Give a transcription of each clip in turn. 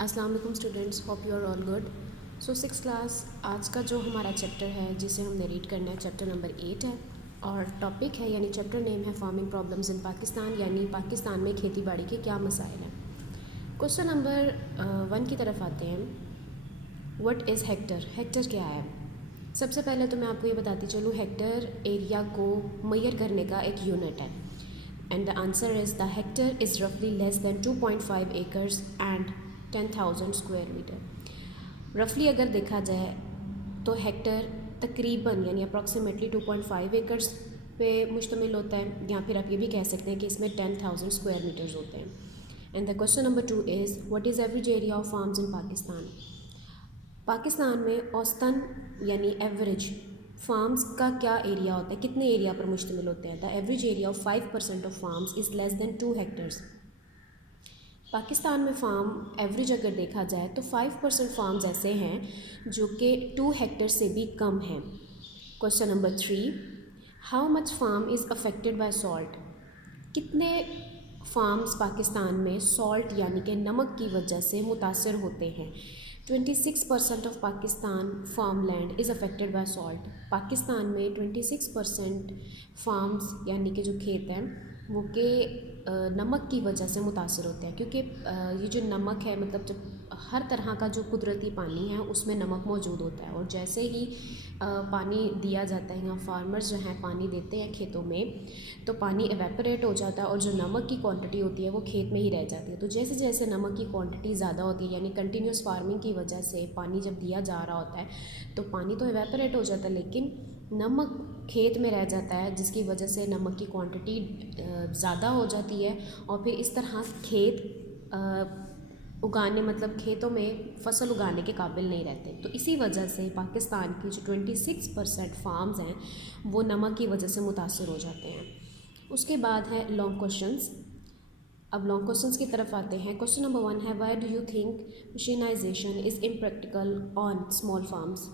अस्सलाम वालेकुम students, hope you are all good. So 6th class आज का जो हमारा चैप्टर है जिसे हमने रीड करना है चैप्टर नंबर 8 है और टॉपिक है यानी चैप्टर नेम है फार्मिंग प्रॉब्लम्स इन पाकिस्तान, यानी पाकिस्तान में खेती बाड़ी के क्या मसाइल हैं। क्वेश्चन नंबर 1 की तरफ आते हैं। What is Hector? हेक्टर क्या है? सबसे पहले तो मैं आपको ये बताती चलूँ, हेक्टर एरिया को मेजर करने का एक यूनिट है and the answer is the hectare is roughly less than 2.5 acres and 10,000 square meter। रफली अगर देखा जाए तो हेक्टर तकरीबन यानी अप्रॉक्सीमेटली 2.5 एकर्स पे मुश्तमिल होता है, या फिर आप ये भी कह सकते हैं कि इसमें 10,000 स्क्वायर मीटर्स होते हैं। And the question number 2 is what is average area of farms in Pakistan? Pakistan में औसतन यानी एवरेज फार्म्स का क्या एरिया होता है, कितने एरिया पर मुश्तमिल होते हैं? The average area of 5% of farms is less than 2 hectares. Pakistan में फार्म एवरेज अगर देखा जाए तो 5% फार्म्स ऐसे हैं जो कि 2 हेक्टर से भी कम हैं। Question number 3, how much farm is affected by salt? कितने फार्म्स पाकिस्तान में सॉल्ट यानी कि नमक की वजह से मुतासर होते हैं? 26% of Pakistan farm land is affected by salt. Pakistan में 26% फार्म्स यानी कि जो खेत हैं वो के नमक की वजह से मुतासर होते हैं, क्योंकि ये जो नमक है मतलब जब हर तरह का जो कुदरती पानी है उसमें नमक मौजूद होता है, और जैसे ही पानी दिया जाता है या फार्मर्स जो हैं पानी देते हैं खेतों में तो पानी एवेपोरेट हो जाता है और जो नमक की क्वांटिटी होती है वो खेत में ही रह जाती है। तो जैसे जैसे नमक की क्वांटिटी ज़्यादा होती है यानी कंटिन्यूस फार्मिंग की वजह से पानी जब दिया जा रहा होता है तो पानी तो एवेपोरेट हो जाता है लेकिन नमक खेत में रह जाता है, जिसकी वजह से नमक की क्वांटिटी ज़्यादा हो जाती है और फिर इस तरह खेत उगाने मतलब खेतों में फसल उगाने के काबिल नहीं रहते। तो इसी वजह से पाकिस्तान की जो 26% फार्म्स हैं वो नमक की वजह से मुतासर हो जाते हैं। उसके बाद है लॉन्ग क्वेश्चंस। अब लॉन्ग क्वेश्चंस की तरफ आते हैं। क्वेश्चन नंबर 1 है why do you think mechanization is impractical on small farms?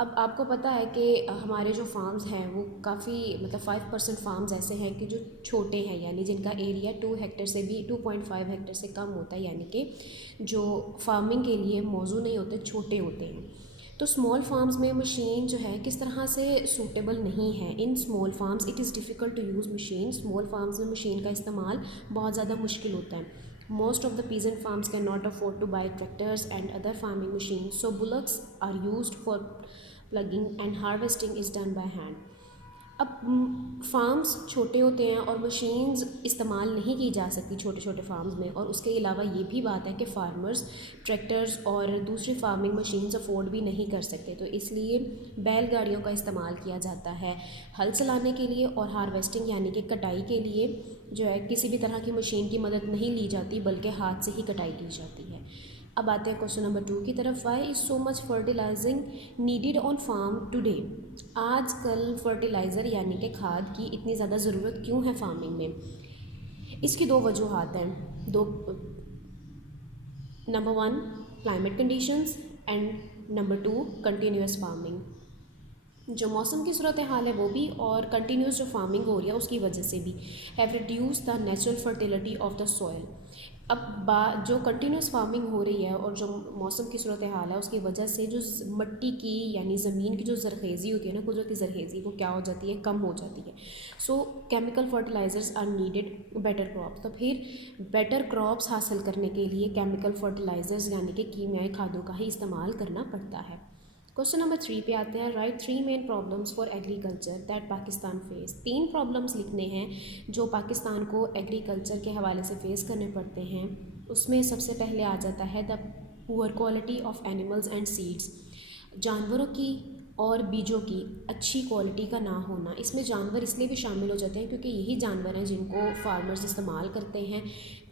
अब आपको पता है कि हमारे जो फार्म्स हैं वो काफ़ी मतलब 5% फार्म्स ऐसे हैं कि जो छोटे हैं यानी जिनका एरिया 2 हेक्टर से भी 2.5 हेक्टर से कम होता है, यानी कि जो फार्मिंग के लिए मौजू नहीं होते, छोटे होते हैं। तो स्मॉल फार्म्स में मशीन जो है किस तरह से सूटेबल नहीं है। In small farms it is difficult to use machine. Small farms में मशीन का इस्तेमाल बहुत ज़्यादा मुश्किल होता है। Most of the peasant farms cannot afford to buy tractors and other farming machines, so bullocks are used for plugging and harvesting is done by hand। अब farms छोटे होते हैं और मशीन्स इस्तेमाल नहीं की जा सकती छोटे छोटे फार्म्स में, और उसके अलावा ये भी बात है कि फार्मर्स ट्रैक्टर्स और दूसरी फार्मिंग मशीन्स अफोर्ड भी नहीं कर सकते, तो इसलिए बैलगाड़ियों का इस्तेमाल किया जाता है हल चलाने के लिए, और हार्वेस्टिंग यानी कि कटाई के लिए जो है किसी भी तरह की मशीन की मदद नहीं ली जाती बल्कि हाथ से ही कटाई की जाती है। अब आते हैं क्वेश्चन नंबर 2 की तरफ। Why is so much fertilising needed on farm today? आजकल फर्टिलाइज़र यानी कि खाद की इतनी ज़्यादा ज़रूरत क्यों है फार्मिंग में? इसकी दो वजूहात हैं। दो number 1 climate conditions and number 2 continuous farming. जो मौसम की सूरत हाल है वो भी, और कंटिन्यूस जो फार्मिंग हो रही है उसकी वजह से भी have reduce the natural fertility of the soil. अब जो कंटिन्यूस फार्मिंग हो रही है और जो मौसम की सूरत हाल है उसकी वजह से जो मिट्टी की यानी ज़मीन की जो ज़रखेज़ी होती है ना, कुदरती ज़रखेज़ी, वो क्या हो जाती है, कम हो जाती है। So chemical fertilisers are needed better crops. तो फिर बेटर क्रॉप्स हासिल करने के लिए केमिकल फर्टिलाइज़र्स यानी कि कीमियाई खादों का ही इस्तेमाल करना पड़ता है। क्वेश्चन नंबर 3 पे आते हैं। Right 3 main problems for agriculture that Pakistan face. 3 problems लिखने हैं जो पाकिस्तान को एग्रीकल्चर के हवाले से फ़ेस करने पड़ते हैं। उसमें सबसे पहले आ जाता है the poor quality of animals and seeds. जानवरों की और बीजों की अच्छी क्वालिटी का ना होना। इसमें जानवर इसलिए भी शामिल हो जाते हैं क्योंकि यही जानवर हैं जिनको फार्मर्स इस्तेमाल करते हैं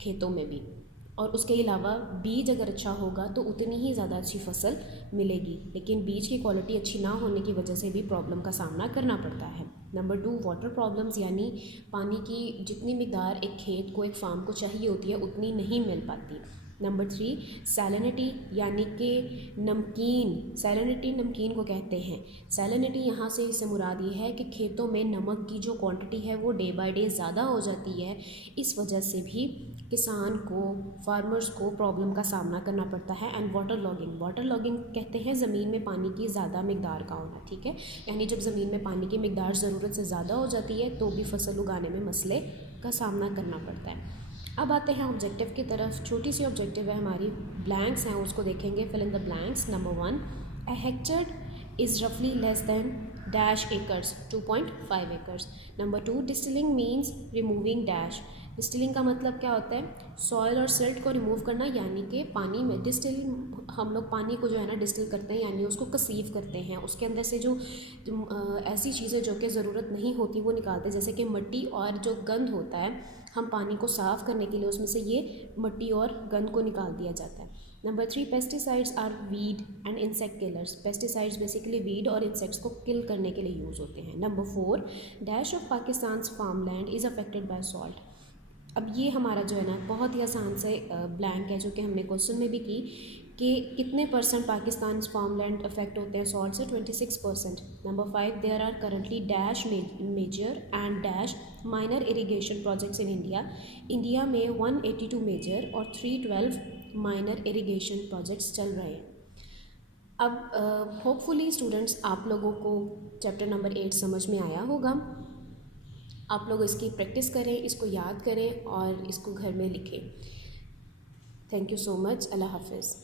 खेतों में भी, और उसके अलावा बीज अगर अच्छा होगा तो उतनी ही ज़्यादा अच्छी फसल मिलेगी, लेकिन बीज की क्वालिटी अच्छी ना होने की वजह से भी प्रॉब्लम का सामना करना पड़ता है। नंबर 2 वाटर प्रॉब्लम्स, यानी पानी की जितनी मिकदार एक खेत को एक फार्म को चाहिए होती है उतनी नहीं मिल पाती। नंबर 3 सैलिनिटी, यानी कि नमकीन। सैलिनिटी नमकीन को कहते हैं। सैलिनिटी यहाँ से इससे मुराद ये है कि खेतों में नमक की जो क्वांटिटी है वो डे बाय डे ज़्यादा हो जाती है, इस वजह से भी किसान को, फार्मर्स को प्रॉब्लम का सामना करना पड़ता है। एंड वाटर लॉगिंग कहते हैं ज़मीन में पानी की ज़्यादा मकदार का होना, ठीक है, यानी जब ज़मीन में पानी की मकदार ज़रूरत से ज़्यादा हो जाती है तो भी फसल उगाने में मसले का सामना करना पड़ता है। अब आते हैं ऑब्जेक्टिव की तरफ। छोटी सी ऑब्जेक्टिव है हमारी, ब्लैंक्स हैं उसको देखेंगे। Fill in the blanks. Number 1, a hectare is रफली less than dash acres, 2.5 acres. Number 2, distilling means removing dash. Distilling का मतलब क्या होता है? सॉइल और सिल्ट को रिमूव करना, यानी कि पानी में डिस्टिल, हम लोग पानी को जो है ना डिस्टिल करते हैं, यानी उसको कसीव करते हैं, उसके अंदर से जो ऐसी चीज़ें जो कि ज़रूरत नहीं होती वो निकालते हैं, जैसे कि मिट्टी और जो गंद होता है, हम पानी को साफ़ करने के लिए उसमें से ये मिट्टी और गंद को निकाल दिया जाता है। Number 3, pesticides are weed and insect killers. Pesticides basically weed और इंसेक्ट्स को किल करने के लिए यूज़ होते हैं। Number 4, dash of Pakistan farmland is affected by salt. अब ये हमारा जो है ना बहुत ही आसान से ब्लैंक है, जो कि हमने क्वेश्चन में भी की कि कितने परसेंट पाकिस्तान फार्मलैंड अफेक्ट होते हैं सॉल्ट से? 26%। Number 5, there are currently dash major and dash minor irrigation projects in India. India में 182 मेजर और 312 माइनर इरिगेशन प्रोजेक्ट्स चल रहे हैं। अब होपफुली स्टूडेंट्स आप लोगों को चैप्टर नंबर 8 समझ में आया होगा। आप लोग इसकी प्रैक्टिस करें, इसको याद करें और इसको घर में लिखें। Thank you so much. अल्लाह हाफ़िज़।